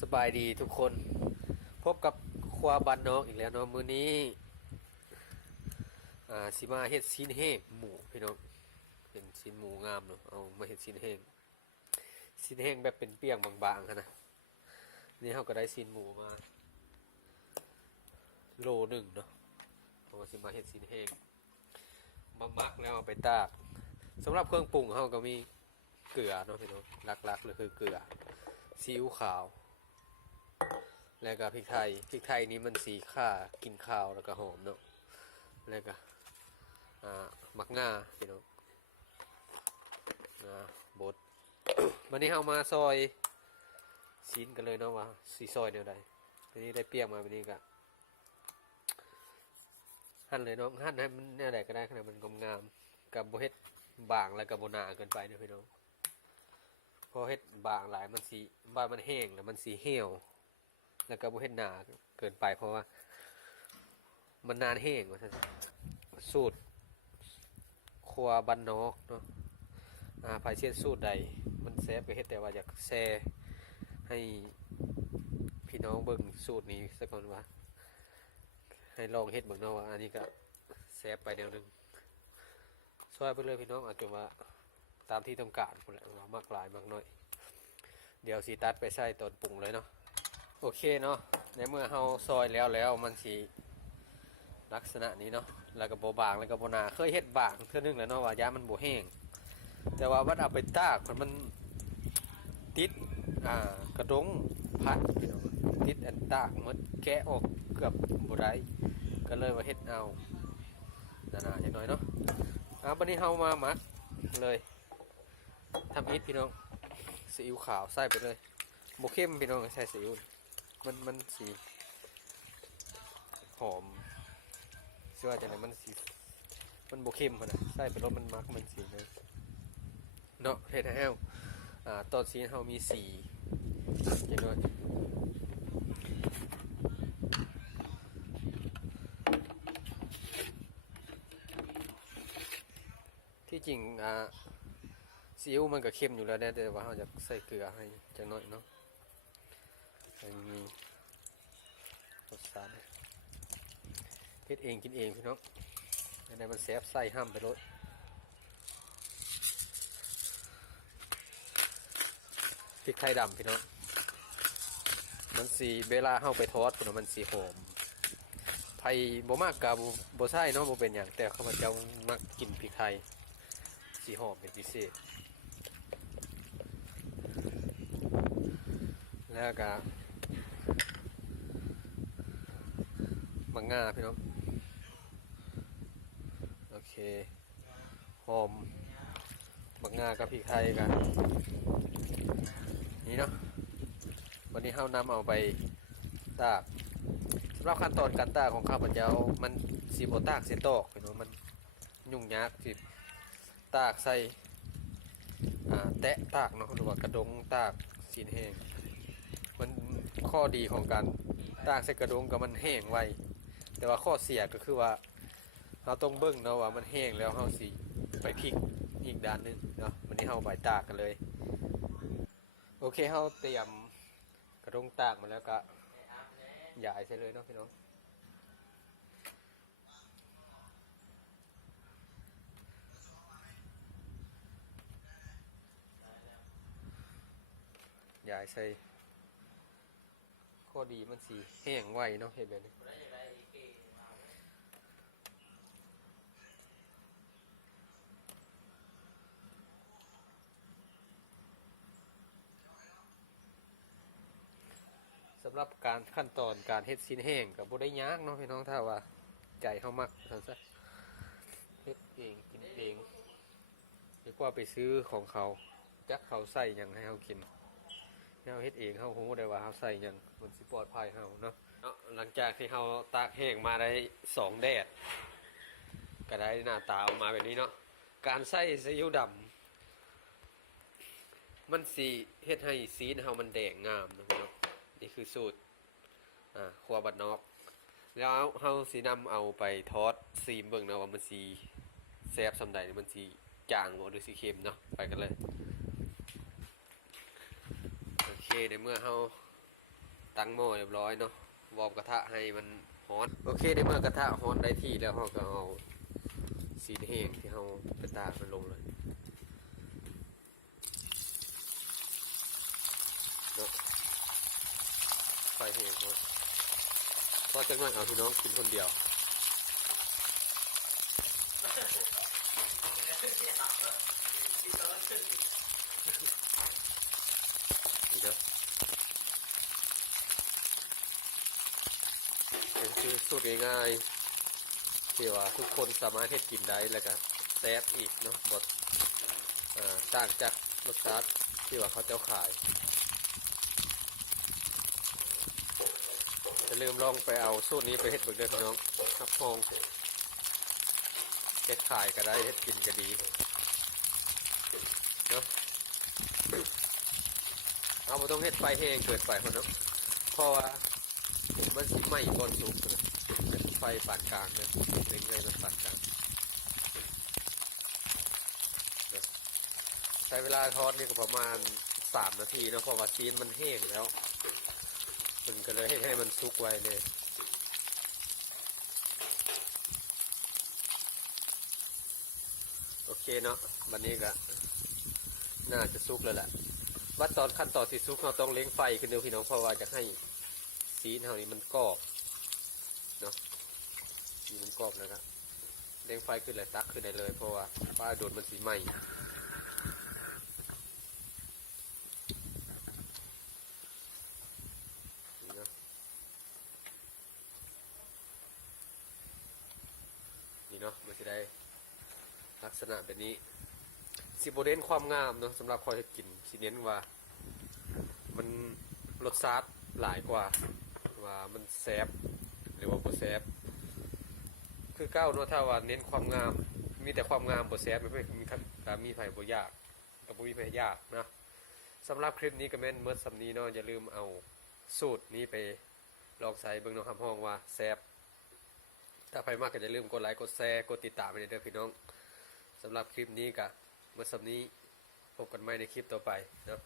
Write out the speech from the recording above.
สบายดีทุกคนพบกับครัวบ้านนอกอีกแล้วเนาะมื้อนี้สิมาเฮ็ดซีนแห้งหมูพี่น้องเป็นซีนหมูงามเนาะเอามาเฮ็ดซีนแห้งแบบเป็นเปียงบางๆนะนี่เฮาก็ได้ซีนหมูมาโลนึงเนาะเอาสิมาเฮ็ดซีนแห้งมามักแล้วเอาไปตากสำหรับเครื่องปรุงเฮาก็มีเกลือเนาะพี่น้องหลักๆเลยคือเกลือซีอิ๊วขาวแล้วก็พริกไทยนี้มันสีข่ากินข้าวแล้วก็หอมเนาะแล้วก็มักง่าพี่น้องบด วันนี้เอามาซอยชิ้นกันเลยเนาะว่าสีซอยเดียวใดวันนี้ได้เปียกมาวันนี้ก็หั่นเลยเนาะหั่นให้มันแนวใดก็ได้ขนาดมันงามๆกับโบเฮ็ดบางแล้วกับโบหนาเกินไปเนาะพี่น้องพอเฮ็ดบางหลายมันสีบางมันแห้งแล้วมันสีเหี่ยวแล้วก็บ่เฮ็ดหนาเกินไปเพราะว่ามันนานแห้งว่าซั่นสูตรครัวบ้านนอกเนาะภายเช่นสูตรใดมันแซ่บก็เฮ็ดแต่ว่าอยากแชร์ให้พี่น้องเบิ่งสูตรนี้สักก่อนว่าให้ลองเฮ็ดเบิ่งเนาะว่าอันนี้ก็แซ่บไปแนวนึงซอยไปเลยพี่น้องอาจจะว่าตามที่ต้องการพุ่นแหละว่ามากหลายมากน้อยเดี๋ยวสิตัดไปใส่ตอนปรุงเลยเนาะโอเคเนาะในเมื่อเฮาซอยแล้วมันสิลักษณะนี้เนาะแล้วก็บ่บางแล้วก็บ่หนาเคยเฮ็ดบางเทื่อนึงแล้วเนาะว่ายามันบ่แห้งแต่ว่าวัดเอาไปตากมันติดกระดงพัดพี่น้องติดอันตากมันแกะออกเกือบบ่ได้ก็เลยว่าเฮ็ดเอาหนาๆจังหน่อยเนาะบัดนี้เฮามาหมักเลยทำอีทพี่น้องซีอิ๊วขาวใส่ไปเลยบ่เข้มพี่น้องใส่ซีอิ๊วมันสีหอมเชื่อจังได๋มันบ่เข้มพุ่นน่ะใส่ไปรสมันมักมันสีเลยเนาะเฮ็ดให้เฮาตอนสีเฮามีสีจังน้อยที่จริงซีอิ๊วมันก็เข้มอยู่แล้วแต่ว่าเฮาจะใส่เกลือให้จังน้อยเนาะให้มีรสชาติเฮ็ดเองกินเองพี่น้องในมันแซ่บใส่ห้ามไปรสพริกไทยดำพี่น้องมันสีเวลาเฮาไปทอดพุ่นมันสีหอมไทยบ่มากกับบ่ใช่เนาะบ่เป็นหยังแต่ข้าพเจ้ามักกินพริกไทยสีหอมเป็นพิเศษแล้วก็มังงาพี่น้องโอเคหอมมังงากับพริกไทยกันนี่เนาะวันนี้เฮานำเอาไปตากสำหรับขั้นตอนการตากของข้าพเจ้ามันสีโบตากเสียตอกพี่น้องมันยุ่งยากที่ตากใส่แตะตากเนาะหรือว่ากระดงตากสีแห้งมันข้อดีของการตากใส่กระดงกับมันแห้งไวแต่ว่าข้อเสียก็คือว่าเราต้องเบิ่งเนาะว่ามันแห้งแล้วเราสิไปพลิกอีกด้านนึงเนาะวันนี้เราไปตากกันเลยโอเคเราเตรียมกระดงตากมาแล้วก็ย้ายใส่เลยเนาะพี่น้องย้ายใส่ข้อดีมันสีแห้งไวเนาะเห็นแบบนี้สำหรับการขั้นตอนการเฮ็ดซีนแห้งกับบ่ได้ยากเนาะพี่น้องถ้าว่าใจเฮามักซั่นซะเฮ็ดเองกินเองดีกว่าไปซื้อของเขาจักเขาใส่หยังให้เฮากินเฮาเฮ็ดเองเฮาฮู้ได้ว่าเฮาใส่หยังมันสิปลอดภัยเฮาเนาะหลังจากที่เฮาตากแห้งมาได้2แดดก็ได้หน้าตาออกมาแบบนี้เนาะการใส่ซีอิ๊วดำมันสิเฮ็ดให้ซีนเฮามันแดงงามเนาะนี่คือสูตรครัวบ้านนอกแล้วเฮาสินำเอาไปทอดซีมเบิ่งนะว่ามันสิแซ่บส่ำใดมันสิจางบ่หรือสิเค็มเนาะไปกันเลยโอเคในเมื่อเฮา ตั้งหม้อเรียบร้อยเนาะวอร์มกระทะให้มันร้อนโอเคในเมื่อกระทะร้อนได้ที่แล้วเราก็เอาซีนแห้งที่เราไปตากมันลงเลยเนาะไฟแห้งพอจังหวะเอาพี่น้องกินคนเดียวนี่เนาะเป็นคือสูตรง่ายๆที่ว่าทุกคนสามารถเฮ็ดกินได้แล้วก็แซ่บอีกเนาะบดต่างจากรสชาติที่ว่าเขาเจ้าขายจะลืมลองไปเอาสูตรนี้ไปเฮ็ดเบิ่งเด้อพี่น้องครับพองเฮ็ดขายก็ได้เฮ็ดกินก็ดีเนาะเอาบ่ต้องเฮ็ดไฟแห้งเกินไปพุ่นเนาะเพราะว่ามันสิไหม้ก่อนสุกนะไฟปานกลางเด้อเร่งให้มันปานกลางใช้เวลาทอดนี่ก็ประมาณ3 นาทีเนาะเพราะว่าซีนมันแห้งแล้วมันก็เลยให้มันสุกไวเลยโอเคเนาะวันนี้ก็น่าจะสุกแล้วแหละว่าตอนขั้นตอนที่สุกเราต้องเล้งไฟขึ้นเดียวพี่น้องเพราะว่าจะให้ซีนเท่านี้มันกรอบเนาะซีนมันกรอบแล้วก็เล้งไฟขึ้นเลยตักขึ้นได้เลยเพราะว่าปลาโดนมันสีไหม้นี่เนาะมันจะได้ลักษณะแบบนี้สิโบเน้นความงามเนาะสำหรับคอยกินสิเน้นว่ามันรสชาติหลายกว่ามันแซ่บหรือว่าบ่แซ่บคือก้าวเนาะถ้าว่าเน้นความงามมีแต่ความงามบ่แซ่บไม่มีไผบ่ยากกับบ่มีไผยากนะสำหรับคลิปนี้ก็แม่นเมื่อสำนี้เนาะอย่าลืมเอาสูตรนี้ไปลองใส่เบิ่งเนาะครับห้องว่าแซ่บถ้าใครมากก็อย่าลืมกดไลค์กดแชร์กดติดตามไปเด้อพี่น้องสำหรับคลิปนี้ก็เมื่อสำนี้พบกันใหม่ในคลิปต่อไปเนาะ